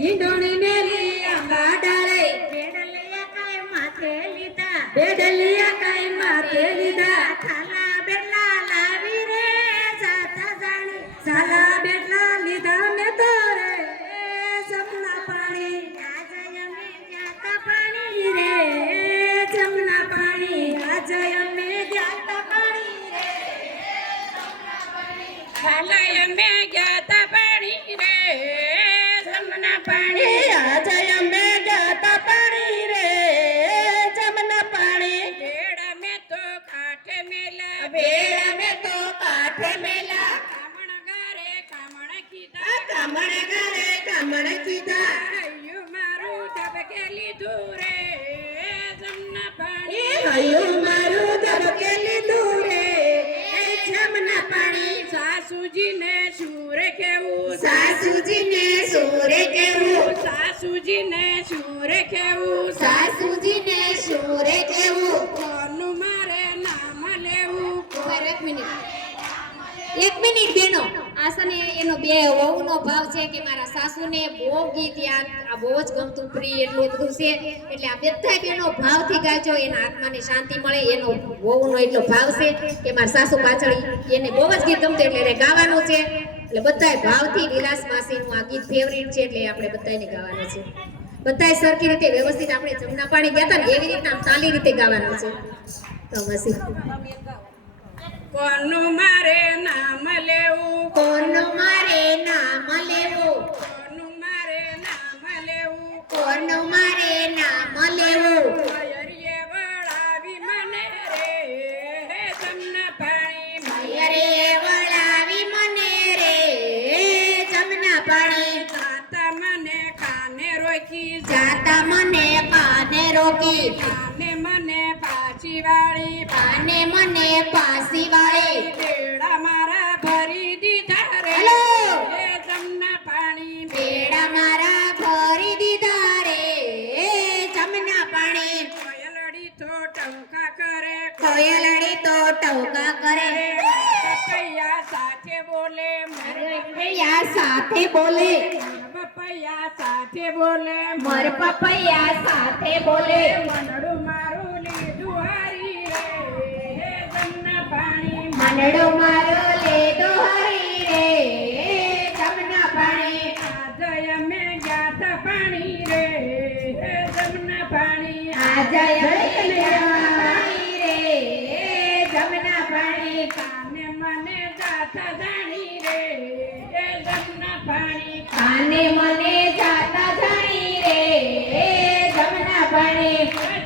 ઈંડોણી મેલી આંબા ડાળે બેડલિયા કાય માથે લીધા બેડલિયા કાઈ માથે લીધા થાલા બેડલા લાવી રે જાતા જાણી સાલા બેટલા લીધા મેં તો રે જમના પાણી આજે અમે જાતા પાણી રે જમના પાણી આજે અમે જાતા પાણી રે થાલા અમે જાતા પાણી રે જમના પાણી આજે અમે જાતા પાણી રે જમના પાણી બેડા મે તો કાઠે મેલા બેડા મેં તો કાઠે મેલા કામણ ગારે કામણ કીધા કામણ ઘરે કામણ કીધા હૈયું મારું ધબકે લીધું રે જમના એ પાણી હૈયું મારું ધબકે લીધું રે જમના પાણી સાસુજીને સુરે કેવું સાસુજીને સુરે કેવું સાસુજીને સુરે કેવું સાસુજીને સુરે કેવું કોનું મારે નામ લેવું એક મિનિટ બેનો આ છે ને એનો બે વહુનો ભાવ છે કે મારા સાસુને બહુ ગીત યાદ આ બહુ જ ગમતું પ્રિય એટલું બધું છે એટલે આ બધા બેનો ભાવથી ગાજો એના આત્માને શાંતિ મળે એનો વહુનો એટલો ભાવ છે કે મારા સાસુ પાછળ એને બહુ જ ગીત ગમતું એટલે એને ગાવાનું છે એટલે બધાય ભાવથી વિલાસ માસીનું આ ગીત ફેવરિટ છે એટલે આપણે બધાને ગાવાનું છે બધાય સરખી રીતે વ્યવસ્થિત આપણે જમના પાણી ગયા હતા ને એવી રીતના આમ તાલી રીતે ગાવાનું છે તો મસી કોનું મારે નામ લેવું કોનું મારે નામ લેવું કોનું મારે નામ લેવું કોનું મારે નામ લેવું મયરીએ વળાવી મને રે જમના પાણી મયરે વળાવી મને રે જમના પાણી જાતા મને ખાને રોકી જાતા મને કાને રોકી ખાને મને પાછી વાળી કાને મને પાસી વાળી બેડા મારા ભરી દીધા રે હેલો. જમના પાણી બેડા મારા ભરી દીધા રે જમના પાણી કોયલડી તો ટંકા કરે કોયલડી તો ટવકા કરે પપૈયા સાથે બોલે પપૈયા સાથે બોલે પપૈયા સાથે બોલે મર પપૈયા સાથે બોલે મનડું મારું લીધું હારી રે જમના પાણી મનડો મારો લેદો હરી રે જમના પાણી આજે અમે ગયા પાણી રે જમના પાણી આજે અમે ગયા પાણી રે જમના પાણી કાને મને જાતા જાણી રે જમના પાણી કાને મને જાતા જાણી રે જમના પાણી